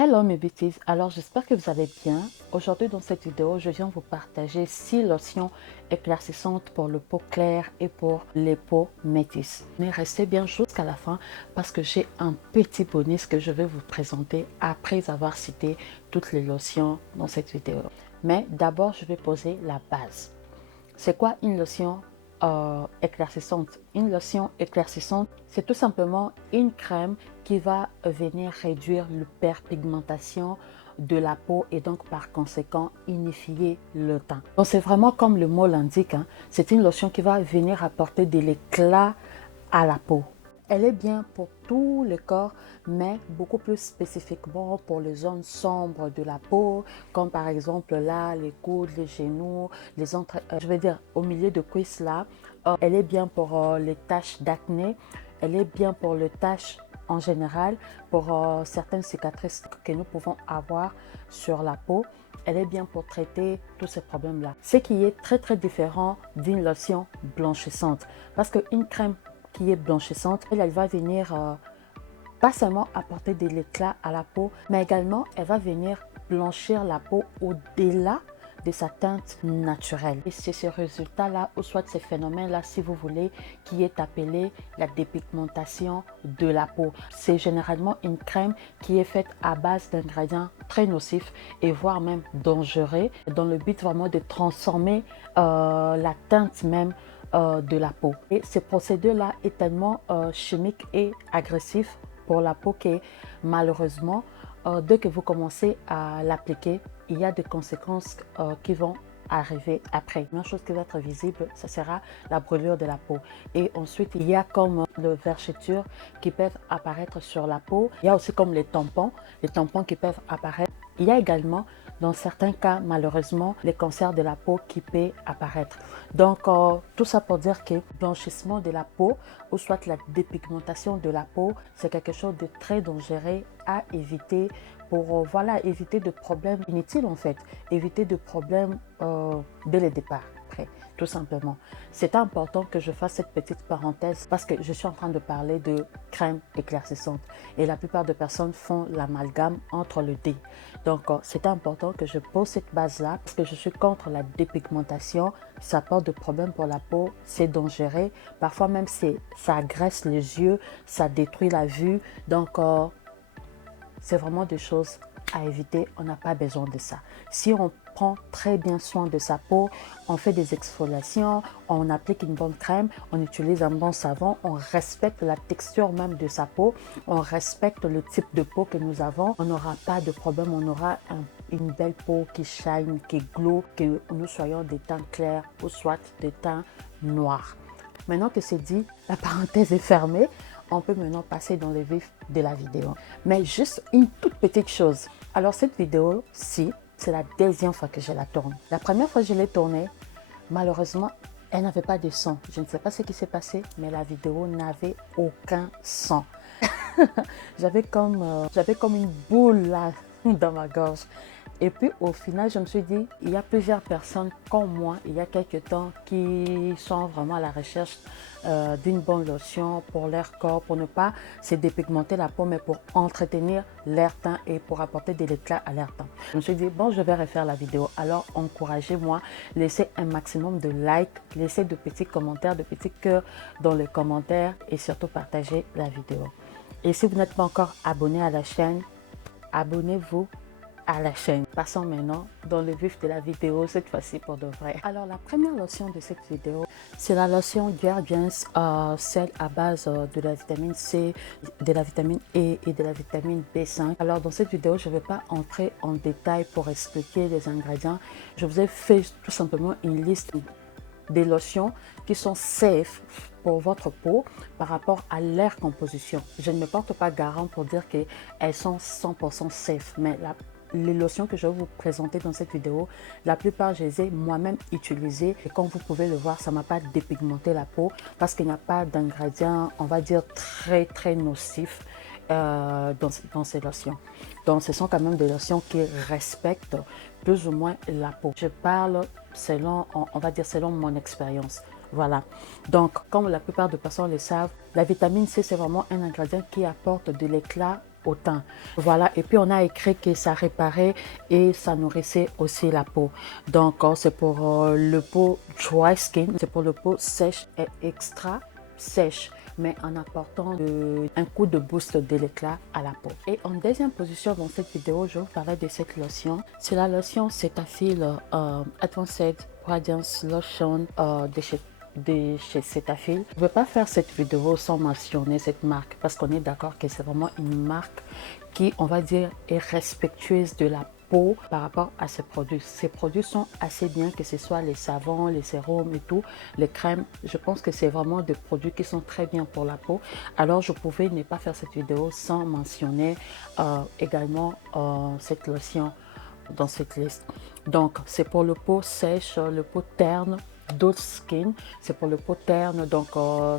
Hello mes beauties, alors j'espère que vous allez bien. Aujourd'hui dans cette vidéo, je viens vous partager 6 lotions éclaircissantes pour le peau claire et pour les peaux métisses. Mais restez bien jusqu'à la fin parce que j'ai un petit bonus que je vais vous présenter après avoir cité toutes les lotions dans cette vidéo. Mais d'abord, je vais poser la base. C'est quoi une lotion éclaircissante? Une lotion éclaircissante, c'est tout simplement une crème qui va venir réduire l'hyperpigmentation de la peau et donc par conséquent unifier le teint. Donc c'est vraiment comme le mot l'indique, hein, c'est une lotion qui va venir apporter de l'éclat à la peau. Elle est bien pour tout le corps, mais beaucoup plus spécifiquement pour les zones sombres de la peau, comme par exemple là, les coudes, les genoux, les je vais dire au milieu de cuisse là. Elle est bien pour les taches d'acné, elle est bien pour les taches en général, pour certaines cicatrices que nous pouvons avoir sur la peau. Elle est bien pour traiter tous ces problèmes-là. Ce qui est très différent d'une lotion blanchissante, parce qu'une crème qui est blanchissante, elle va venir pas seulement apporter de l'éclat à la peau, mais également elle va venir blanchir la peau au-delà de sa teinte naturelle. Et c'est ce résultat-là, ou soit ces phénomènes-là, si vous voulez, qui est appelé la dépigmentation de la peau. C'est généralement une crème qui est faite à base d'ingrédients très nocifs et voire même dangereux, dans le but vraiment de transformer la teinte même de la peau. Et ce procédé-là est tellement chimique et agressif pour la peau que malheureusement, dès que vous commencez à l'appliquer, il y a des conséquences qui vont arriver après. Une chose qui va être visible, ce sera la brûlure de la peau. Et ensuite, il y a comme les vergetures qui peuvent apparaître sur la peau. Il y a aussi comme les tampons qui peuvent apparaître. Il y a également, dans certains cas, malheureusement, les cancers de la peau qui peuvent apparaître. Donc, tout ça pour dire que le blanchissement de la peau, ou soit la dépigmentation de la peau, c'est quelque chose de très dangereux à éviter pour voilà, éviter de problèmes inutiles en fait, éviter de problèmes dès le départ. Tout simplement. C'est important que je fasse cette petite parenthèse parce que je suis en train de parler de crème éclaircissante et la plupart des personnes font l'amalgame entre les deux. Donc, c'est important que je pose cette base-là parce que je suis contre la dépigmentation. Ça porte de problèmes pour la peau, c'est dangereux. Parfois même, ça agresse les yeux, ça détruit la vue. Donc, c'est vraiment des choses à éviter, on n'a pas besoin de ça. Si on prend très bien soin de sa peau, on fait des exfoliations, on applique une bonne crème, on utilise un bon savon, on respecte la texture même de sa peau, on respecte le type de peau que nous avons, on n'aura pas de problème, on aura une belle peau qui shine, qui glow, que nous soyons des teints clairs ou soit des teints noirs. Maintenant que c'est dit, la parenthèse est fermée, on peut maintenant passer dans le vif de la vidéo. Mais juste une toute petite chose. Alors cette vidéo-ci, c'est la deuxième fois que je la tourne. La première fois que je l'ai tournée, malheureusement, elle n'avait pas de son. Je ne sais pas ce qui s'est passé, mais la vidéo n'avait aucun son. J'avais comme une boule là dans ma gorge. Et puis au final, je me suis dit, il y a plusieurs personnes comme moi, il y a quelques temps, qui sont vraiment à la recherche d'une bonne lotion pour leur corps, pour ne pas se dépigmenter la peau, mais pour entretenir leur teint et pour apporter de l'éclat à leur teint. Je me suis dit, bon, je vais refaire la vidéo. Alors, encouragez-moi, laissez un maximum de likes, laissez de petits commentaires, de petits cœurs dans les commentaires et surtout partagez la vidéo. Et si vous n'êtes pas encore abonné à la chaîne, abonnez-vous à la chaîne. Passons maintenant dans le vif de la vidéo, cette fois-ci pour de vrai. Alors la première lotion de cette vidéo, c'est la lotion Guardians, celle à base de la vitamine C, de la vitamine E et de la vitamine B5. Alors dans cette vidéo, je ne vais pas entrer en détail pour expliquer les ingrédients. Je vous ai fait tout simplement une liste des lotions qui sont safe pour votre peau par rapport à leur composition. Je ne me porte pas garant pour dire qu'elles sont 100% safe, mais les lotions que je vais vous présenter dans cette vidéo, la plupart je les ai moi-même utilisées et comme vous pouvez le voir, ça ne m'a pas dépigmenté la peau parce qu'il n'y a pas d'ingrédients, on va dire très nocifs dans ces lotions. Donc ce sont quand même des lotions qui respectent plus ou moins la peau. Je parle selon, on va dire selon mon expérience. Voilà. Donc, comme la plupart des personnes le savent, la vitamine C, c'est vraiment un ingrédient qui apporte de l'éclat au teint. Voilà, et puis on a écrit que ça réparait et ça nourrissait aussi la peau. Donc c'est pour le peau dry skin, c'est pour le peau sèche et extra sèche, mais en apportant un coup de boost de l'éclat à la peau. Et en deuxième position dans cette vidéo, je vais vous parler de cette lotion. C'est la lotion Cetaphil Advanced Radiance Lotion de chez Cetaphil. Je ne vais pas faire cette vidéo sans mentionner cette marque parce qu'on est d'accord que c'est vraiment une marque qui, on va dire, est respectueuse de la peau par rapport à ces produits. Ces produits sont assez bien, que ce soit les savons, les sérums et tout, les crèmes. Je pense que c'est vraiment des produits qui sont très bien pour la peau. Alors je pouvais ne pas faire cette vidéo sans mentionner également cette lotion dans cette liste. Donc c'est pour le peau sèche, le peau terne, Dull Skin, c'est pour le peau terne, donc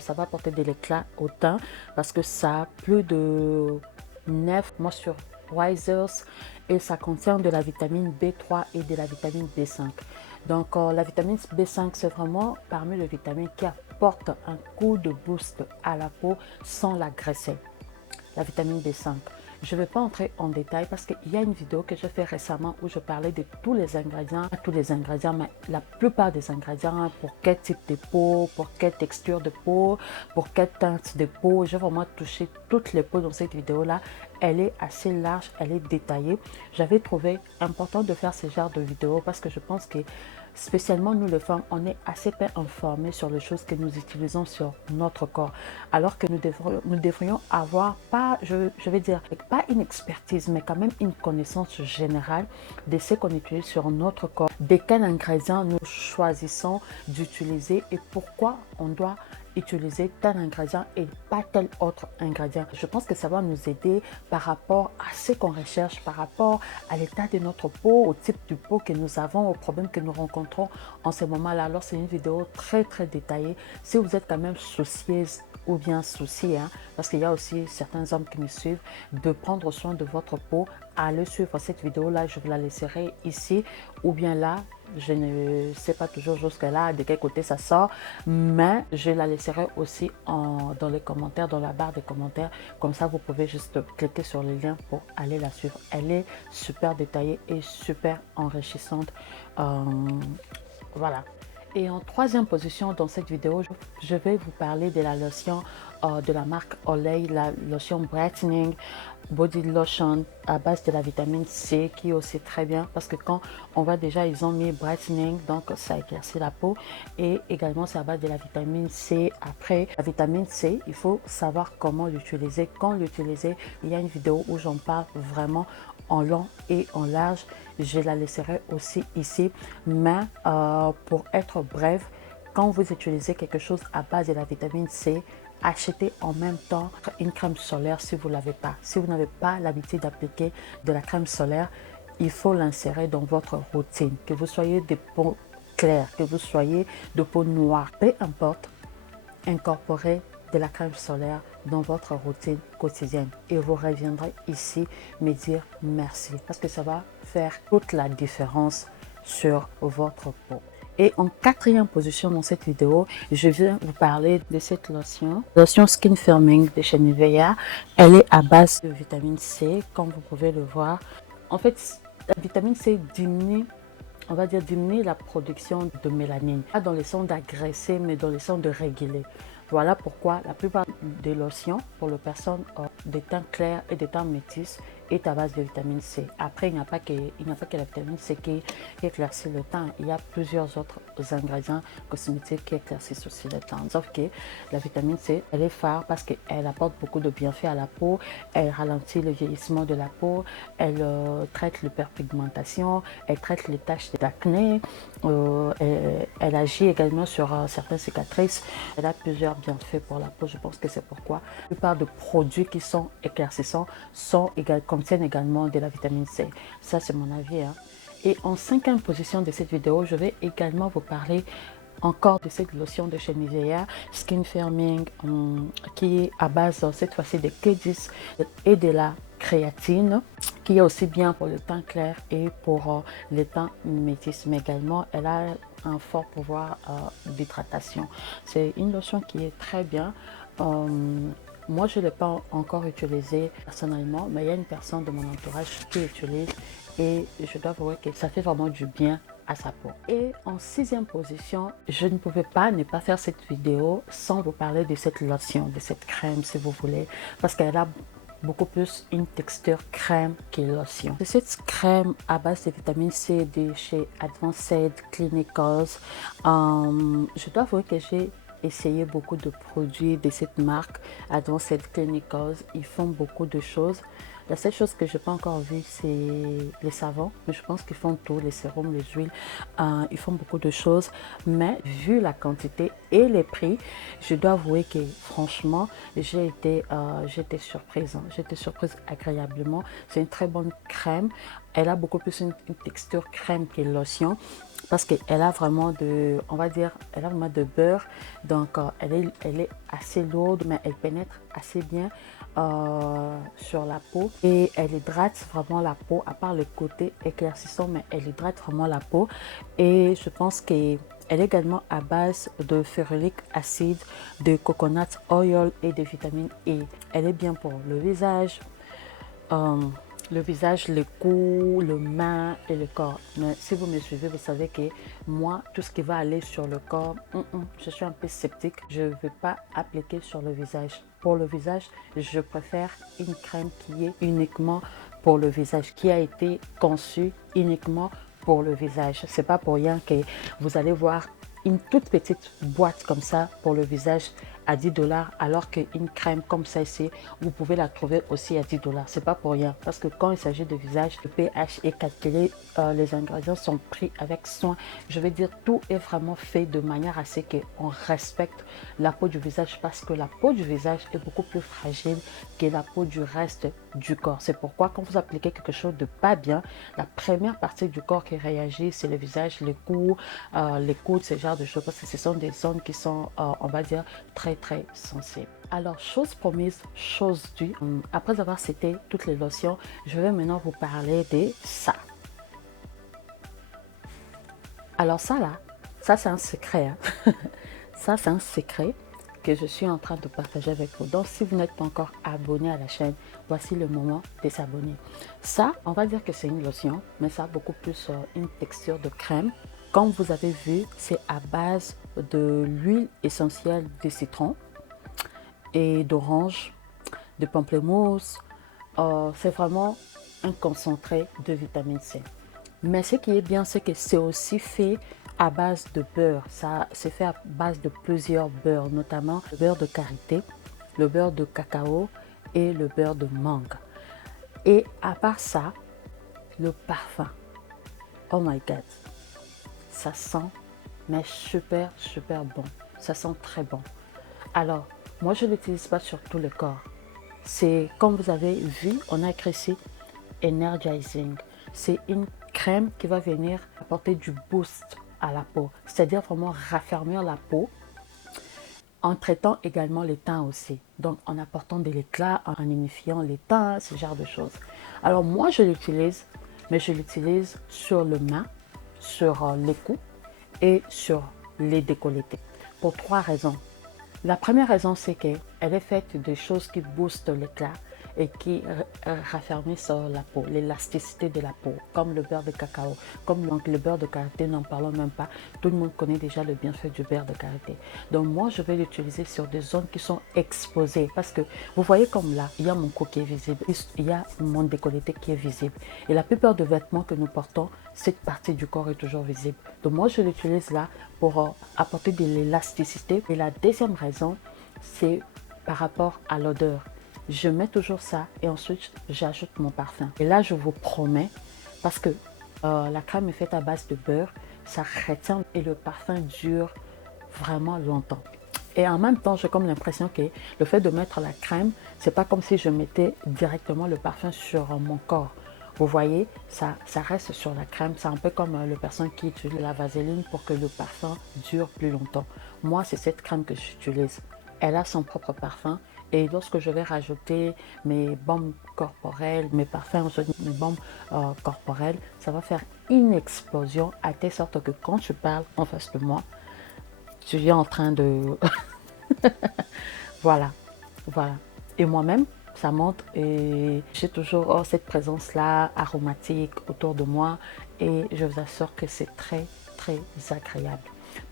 ça va apporter de l'éclat au teint parce que ça a plus de 9 moisturizers et ça contient de la vitamine B3 et de la vitamine B5. Donc la vitamine B5, c'est vraiment parmi les vitamines qui apportent un coup de boost à la peau sans la graisser. La vitamine B5. Je ne vais pas entrer en détail parce qu'il y a une vidéo que j'ai fait récemment où je parlais de tous les ingrédients, pas tous les ingrédients, mais la plupart des ingrédients, pour quel type de peau, pour quelle texture de peau, pour quelle teinte de peau. J'ai vraiment touché toutes les peaux dans cette vidéo-là. Elle est assez large, elle est détaillée. J'avais trouvé important de faire ce genre de vidéo parce que je pense que spécialement nous les femmes, on est assez peu informés sur les choses que nous utilisons sur notre corps. Alors que nous devrions avoir pas, je vais dire, pas une expertise, mais quand même une connaissance générale de ce qu'on utilise sur notre corps, de quels ingrédients nous choisissons d'utiliser et pourquoi on doit utiliser tel ingrédient et pas tel autre ingrédient. Je pense que ça va nous aider par rapport à ce qu'on recherche, par rapport à l'état de notre peau, au type de peau que nous avons, aux problèmes que nous rencontrons en ce moment-là. Alors c'est une vidéo très détaillée. Si vous êtes quand même soucieuse ou bien souci, parce qu'il y a aussi certains hommes qui me suivent, de prendre soin de votre peau, allez suivre cette vidéo là, je vous la laisserai ici ou bien là. Je ne sais pas toujours jusqu'à là de quel côté ça sort, mais je la laisserai aussi dans les commentaires, dans la barre des commentaires. Comme ça, vous pouvez juste cliquer sur le lien pour aller la suivre. Elle est super détaillée et super enrichissante. Voilà. Et en troisième position dans cette vidéo, je vais vous parler de la lotion de la marque Olay, la lotion Brightening Body Lotion à base de la vitamine C qui est aussi très bien parce que quand on va déjà, ils ont mis Brightening, donc ça éclaircit la peau et également c'est à base de la vitamine C. Après, la vitamine C, il faut savoir comment l'utiliser, quand l'utiliser. Il y a une vidéo où j'en parle vraiment en long et en large. Je la laisserai aussi ici, mais pour être bref, quand vous utilisez quelque chose à base de la vitamine C, achetez en même temps une crème solaire si vous ne l'avez pas. Si vous n'avez pas l'habitude d'appliquer de la crème solaire, il faut l'insérer dans votre routine. Que vous soyez de peau claire, que vous soyez de peau noire, peu importe, incorporez de la crème solaire dans votre routine quotidienne et vous reviendrez ici me dire merci parce que ça va faire toute la différence sur votre peau. Et en quatrième position dans cette vidéo, je viens vous parler de cette lotion Skin Firming de chez Nivea. Elle est à base de vitamine C, comme vous pouvez le voir. En fait, la vitamine C diminue, on va dire, diminuer la production de mélanine. Pas dans le sens d'agresser, mais dans le sens de réguler. Voilà pourquoi la plupart des lotions pour les personnes de teint clair et de teint métis est à base de vitamine C. Après, il n'y a pas que la vitamine C qui éclaircit le teint. Il y a plusieurs autres ingrédients cosmétiques qui éclaircissent aussi le teint. Sauf que la vitamine C, elle est phare parce qu'elle apporte beaucoup de bienfaits à la peau. Elle ralentit le vieillissement de la peau. Elle traite l'hyperpigmentation. Elle traite les taches d'acné. Elle agit également sur certaines cicatrices. Elle a plusieurs bienfaits pour la peau. Je pense que c'est pourquoi la plupart des produits qui sont éclaircissants contiennent également de la vitamine C. Ça, c'est mon avis. Et en cinquième position de cette vidéo, je vais également vous parler encore de cette lotion de chez Nivea Skin Firming qui est à base cette fois-ci de K10 et de la créatine qui est aussi bien pour le teint clair et pour le teint métis, mais également elle a un fort pouvoir d'hydratation. C'est une lotion qui est très bien. Moi, je ne l'ai pas encore utilisé personnellement, mais il y a une personne de mon entourage qui l'utilise et je dois avouer que ça fait vraiment du bien à sa peau. Et en sixième position, je ne pouvais pas ne pas faire cette vidéo sans vous parler de cette lotion, de cette crème si vous voulez, parce qu'elle a beaucoup plus une texture crème que lotion. C'est cette crème à base de vitamine C de chez Advanced Clinicals. Je dois avouer que j'ai essayé beaucoup de produits de cette marque Advanced Clinicals. Ils font beaucoup de choses. La seule chose que je n'ai pas encore vue, c'est les savons, mais je pense qu'ils font tout, les sérums, les huiles, ils font beaucoup de choses. Mais vu la quantité et les prix, je dois avouer que franchement, j'ai été surprise. J'étais surprise agréablement. C'est une très bonne crème. Elle a beaucoup plus une texture crème que lotion, parce qu'elle a vraiment de, on va dire, elle a vraiment de beurre. Donc, elle est assez lourde, mais elle pénètre assez bien sur la peau. Et elle hydrate vraiment la peau, à part le côté éclaircissant, mais elle hydrate vraiment la peau. Et je pense qu'elle est également à base de ferulic acide, de coconut oil et de vitamine E. Elle est bien pour le visage, le cou, le main et le corps. Mais si vous me suivez, vous savez que moi, tout ce qui va aller sur le corps, je suis un peu sceptique. Je ne veux pas appliquer sur le visage. Pour le visage, je préfère une crème qui est uniquement pour le visage, qui a été conçue uniquement pour le visage. C'est pas pour rien que vous allez voir une toute petite boîte comme ça pour le visage à 10 $, alors qu'une crème comme ça ici, vous pouvez la trouver aussi à 10 $. C'est pas pour rien, parce que quand il s'agit de visage, le pH est calculé, les ingrédients sont pris avec soin. Je veux dire, tout est vraiment fait de manière à ce qu'on respecte la peau du visage, parce que la peau du visage est beaucoup plus fragile que la peau du reste du corps. C'est pourquoi quand vous appliquez quelque chose de pas bien, la première partie du corps qui réagit, c'est le visage, les coups, les coudes, ce genre de choses, parce que ce sont des zones qui sont, on va dire, très sensibles. Alors, chose promise, chose due. Après avoir cité toutes les lotions, je vais maintenant vous parler de ça. Alors ça là, ça c'est un secret. Hein. Ça c'est un secret que je suis en train de partager avec vous. Donc si vous n'êtes pas encore abonné à la chaîne, voici le moment de s'abonner. Ça, on va dire que c'est une lotion, mais ça a beaucoup plus une texture de crème. Comme vous avez vu, c'est à base de l'huile essentielle de citron et d'orange, de pamplemousse. C'est vraiment un concentré de vitamine C. Mais ce qui est bien, c'est que c'est aussi fait à base de beurre. Ça, c'est fait à base de plusieurs beurres, notamment le beurre de karité, le beurre de cacao et le beurre de mangue. Et à part ça, le parfum. Oh my God. Ça sent, mais super bon. Ça sent très bon. Alors, moi, je ne l'utilise pas sur tout le corps. C'est, comme vous avez vu, on a écrit ici, Energizing. C'est une crème qui va venir apporter du boost à la peau. C'est-à-dire vraiment raffermir la peau, en traitant également les teints aussi. Donc, en apportant de l'éclat, en unifiant les teints, ce genre de choses. Alors, moi, je l'utilise, mais je l'utilise sur le main, sur les coups et sur les décolletés. Pour 3 raisons. La première raison, c'est qu'elle est faite de choses qui boostent l'éclat et qui raffermissent la peau, l'élasticité de la peau, comme le beurre de cacao, comme le beurre de karité, n'en parlons même pas. Tout le monde connaît déjà le bienfait du beurre de karité. Donc moi, je vais l'utiliser sur des zones qui sont exposées, parce que vous voyez comme là, il y a mon cou qui est visible, il y a mon décolleté qui est visible. Et la plupart des vêtements que nous portons, cette partie du corps est toujours visible. Donc moi, je l'utilise là pour apporter de l'élasticité. Et la deuxième raison, c'est par rapport à l'odeur. Je mets toujours ça et ensuite j'ajoute mon parfum. Et là, je vous promets, parce que la crème est faite à base de beurre, ça retient et le parfum dure vraiment longtemps. Et en même temps, j'ai comme l'impression que le fait de mettre la crème, c'est pas comme si je mettais directement le parfum sur mon corps. Vous voyez, ça reste sur la crème. C'est un peu comme les personnes qui utilisent la vaseline pour que le parfum dure plus longtemps. Moi, c'est cette crème que j'utilise. Elle a son propre parfum. Et lorsque je vais rajouter mes baumes corporels, mes parfums, mes baumes corporels, ça va faire une explosion à telle sorte que quand je parle en face de moi, je suis en train de... voilà. Et moi-même, ça monte et j'ai toujours cette présence-là aromatique autour de moi et je vous assure que c'est très, très agréable.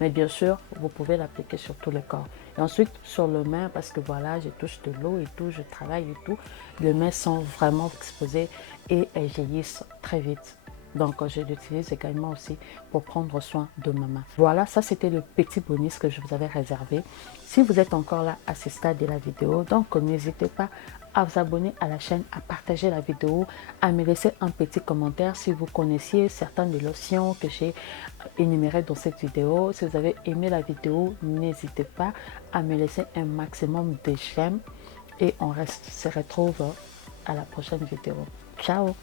Mais bien sûr, vous pouvez l'appliquer sur tout le corps. Et ensuite, sur le main, parce que voilà, je touche de l'eau et tout, je travaille et tout, les mains sont vraiment exposées et elles jaillissent très vite. Donc, je l'utilise également aussi pour prendre soin de ma main. Voilà, ça c'était le petit bonus que je vous avais réservé. Si vous êtes encore là à ce stade de la vidéo, donc n'hésitez pas à vous abonner à la chaîne, à partager la vidéo, à me laisser un petit commentaire si vous connaissiez certaines des lotions que j'ai énumérées dans cette vidéo. Si vous avez aimé la vidéo, n'hésitez pas à me laisser un maximum de j'aime et on se retrouve à la prochaine vidéo. Ciao!